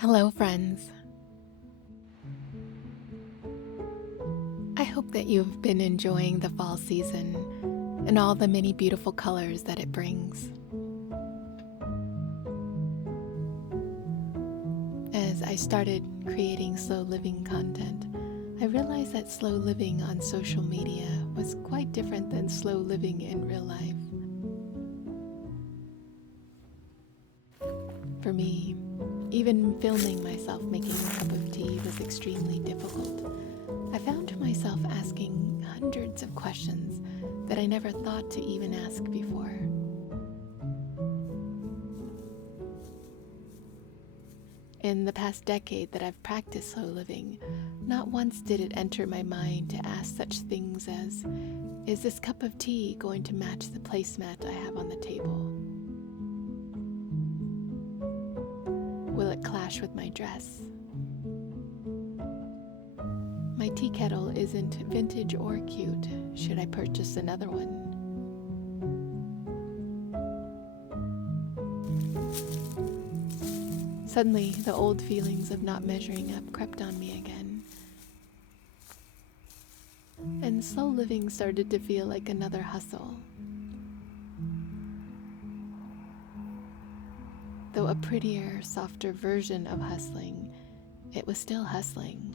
Hello, friends. I hope that you've been enjoying the fall season and all the many beautiful colors that it brings. As I started creating slow living content, I realized that slow living on social media was quite different than slow living in real life. For me, even filming myself making a cup of tea was extremely difficult. I found myself asking hundreds of questions that I never thought to even ask before. In the past decade that I've practiced slow living, not once did it enter my mind to ask such things as, is this cup of tea going to match the placemat I have on the table? Will it clash with my dress? My tea kettle isn't vintage or cute. Should I purchase another one? Suddenly, the old feelings of not measuring up crept on me again. And slow living started to feel like another hustle. Though a prettier, softer version of hustling, it was still hustling.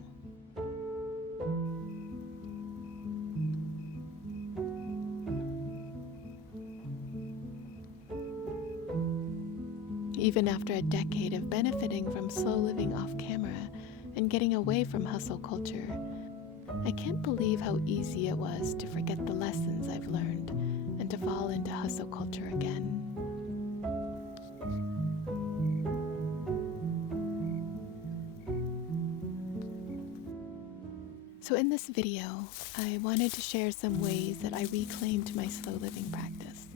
Even after a decade of benefiting from slow living off camera and getting away from hustle culture, I can't believe how easy it was to forget the lessons I've learned and to fall into hustle culture again. So in this video, I wanted to share some ways that I reclaimed my slow living practice.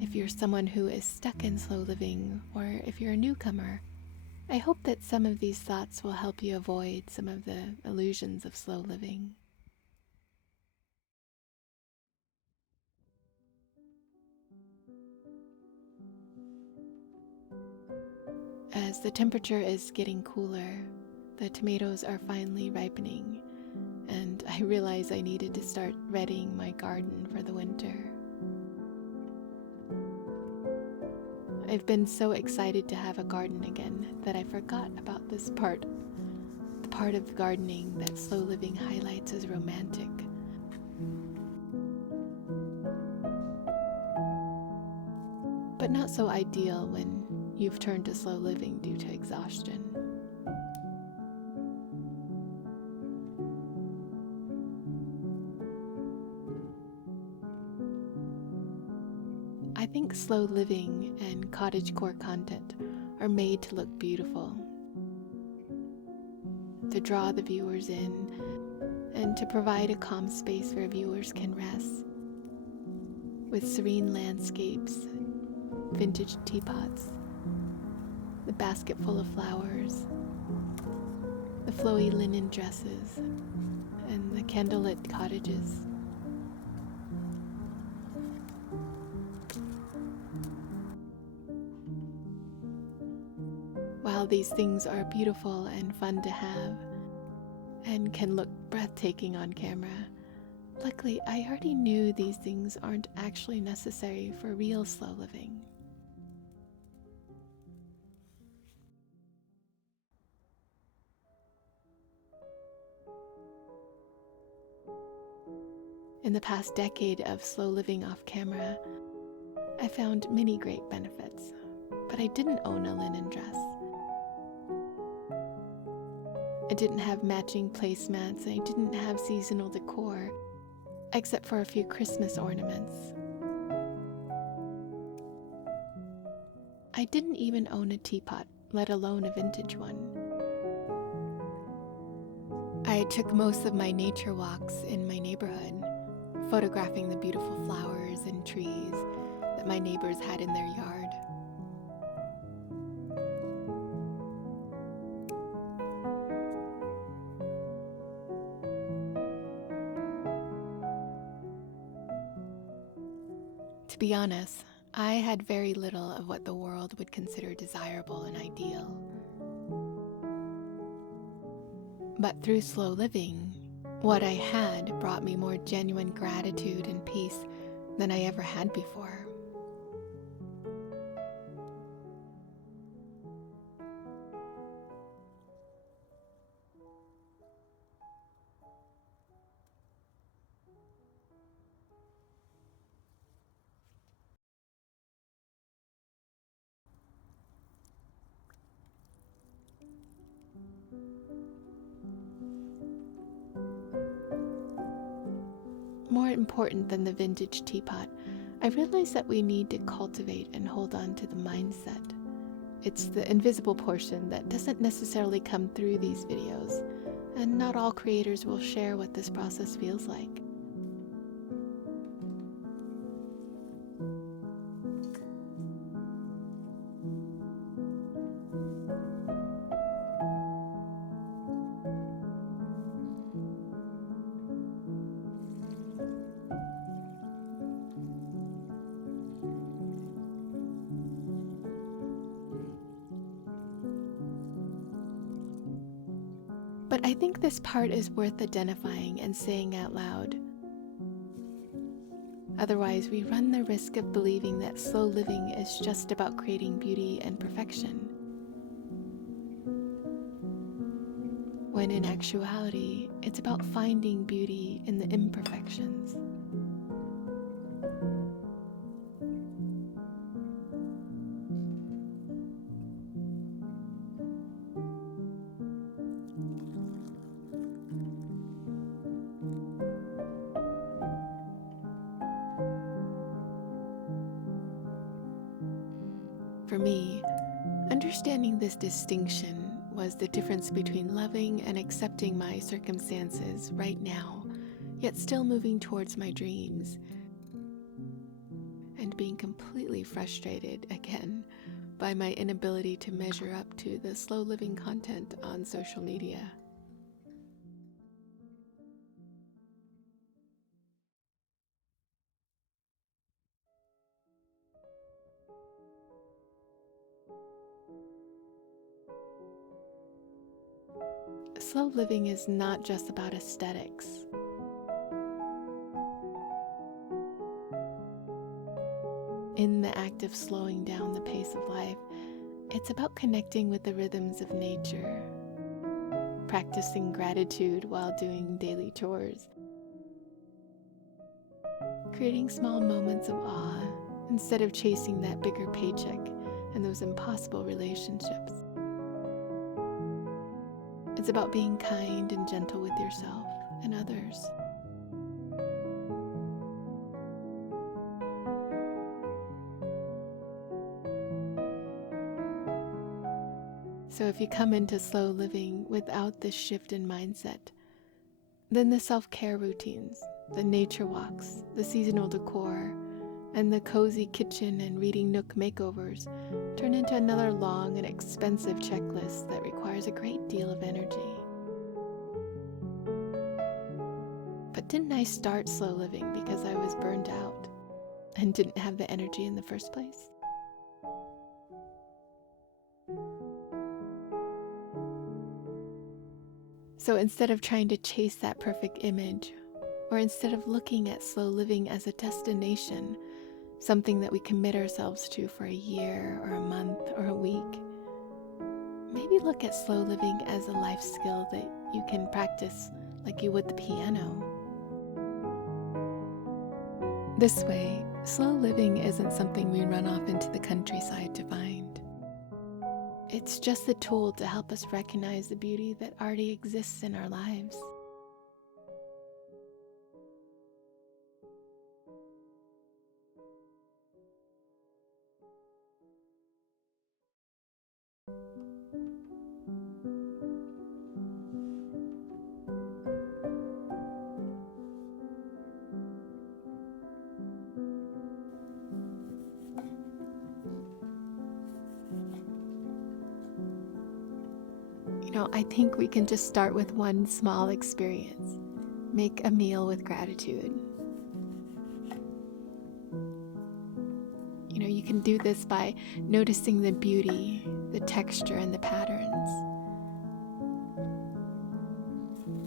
If you're someone who is stuck in slow living, or if you're a newcomer, I hope that some of these thoughts will help you avoid some of the illusions of slow living. As the temperature is getting cooler, the tomatoes are finally ripening, and I realized I needed to start readying my garden for the winter. I've been so excited to have a garden again that I forgot about this part, the part of gardening that slow living highlights as romantic. But not so ideal when you've turned to slow living due to exhaustion. I think slow living and cottagecore content are made to look beautiful, to draw the viewers in, and to provide a calm space where viewers can rest, with serene landscapes, vintage teapots, the basket full of flowers, the flowy linen dresses, and the candlelit cottages. While these things are beautiful and fun to have, and can look breathtaking on camera, luckily I already knew these things aren't actually necessary for real slow living. In the past decade of slow living off camera, I found many great benefits, but I didn't own a linen dress. I didn't have matching placemats, and I didn't have seasonal decor, except for a few Christmas ornaments. I didn't even own a teapot, let alone a vintage one. I took most of my nature walks in my neighborhood, photographing the beautiful flowers and trees that my neighbors had in their yard. To be honest, I had very little of what the world would consider desirable and ideal. But through slow living, what I had brought me more genuine gratitude and peace than I ever had before. More important than the vintage teapot, I realized that we need to cultivate and hold on to the mindset. It's the invisible portion that doesn't necessarily come through these videos, and not all creators will share what this process feels like. But I think this part is worth identifying and saying out loud. Otherwise, we run the risk of believing that slow living is just about creating beauty and perfection, when in actuality, it's about finding beauty in the imperfections. For me, understanding this distinction was the difference between loving and accepting my circumstances right now, yet still moving towards my dreams, and being completely frustrated again by my inability to measure up to the slow living content on social media. Slow living is not just about aesthetics. In the act of slowing down the pace of life, it's about connecting with the rhythms of nature, practicing gratitude while doing daily chores, creating small moments of awe instead of chasing that bigger paycheck and those impossible relationships. It's about being kind and gentle with yourself and others. So if you come into slow living without this shift in mindset, then the self-care routines, the nature walks, the seasonal decor, and the cozy kitchen and reading nook makeovers turn into another long and expensive checklist that requires a great deal of energy. But didn't I start slow living because I was burned out and didn't have the energy in the first place? So instead of trying to chase that perfect image, or instead of looking at slow living as a destination, something that we commit ourselves to for a year or a month or a week, maybe look at slow living as a life skill that you can practice like you would the piano. This way, slow living isn't something we run off into the countryside to find. It's just a tool to help us recognize the beauty that already exists in our lives. I think we can just start with one small experience. Make a meal with gratitude. You can do this by noticing the beauty, the texture, and the patterns.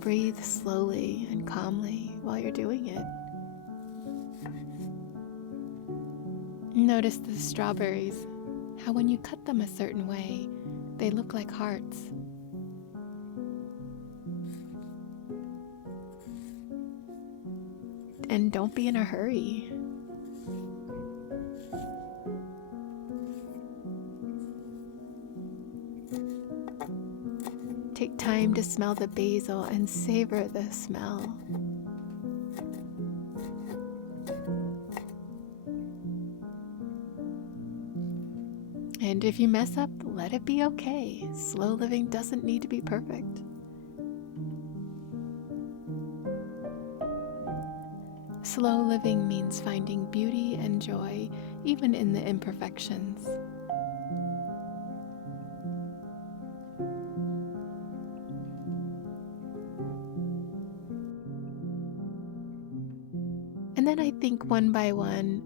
Breathe slowly and calmly while you're doing it. Notice the strawberries, how when you cut them a certain way, they look like hearts. And don't be in a hurry. Take time to smell the basil and savor the smell. And if you mess up, let it be okay. Slow living doesn't need to be perfect. Slow living means finding beauty and joy, even in the imperfections. And then I think one by one,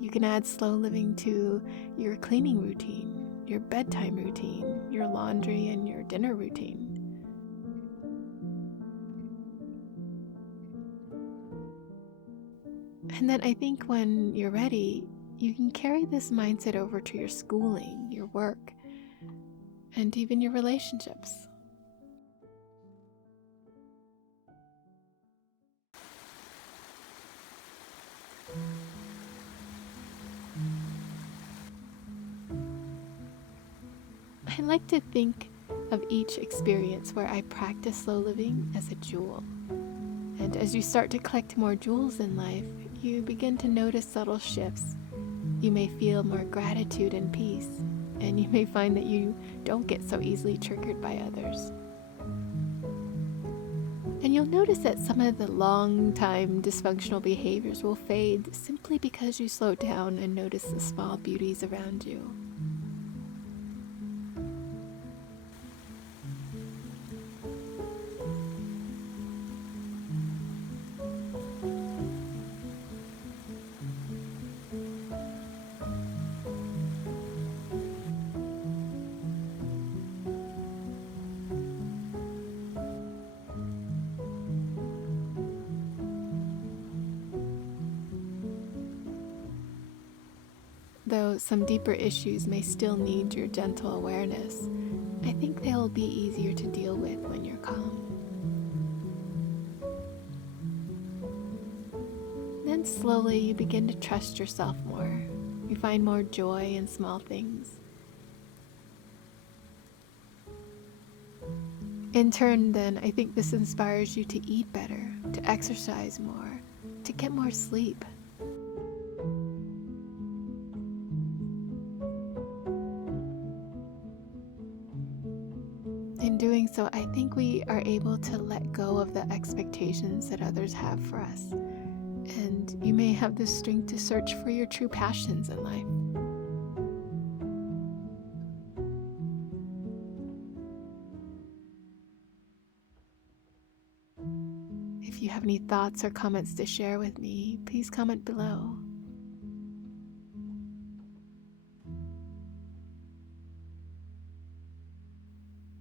you can add slow living to your cleaning routine, your bedtime routine, your laundry, and your dinner routine. And then I think when you're ready, you can carry this mindset over to your schooling, your work, and even your relationships. I like to think of each experience where I practice slow living as a jewel. And as you start to collect more jewels in life, you begin to notice subtle shifts. You may feel more gratitude and peace, and you may find that you don't get so easily triggered by others. And you'll notice that some of the long-time dysfunctional behaviors will fade simply because you slow down and notice the small beauties around you. Though some deeper issues may still need your gentle awareness, I think they'll be easier to deal with when you're calm. Then slowly you begin to trust yourself more. You find more joy in small things. In turn, then, I think this inspires you to eat better, to exercise more, to get more sleep. In doing so, I think we are able to let go of the expectations that others have for us. And you may have the strength to search for your true passions in life. If you have any thoughts or comments to share with me, please comment below.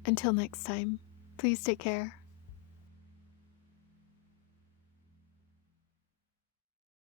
Until next time, please take care.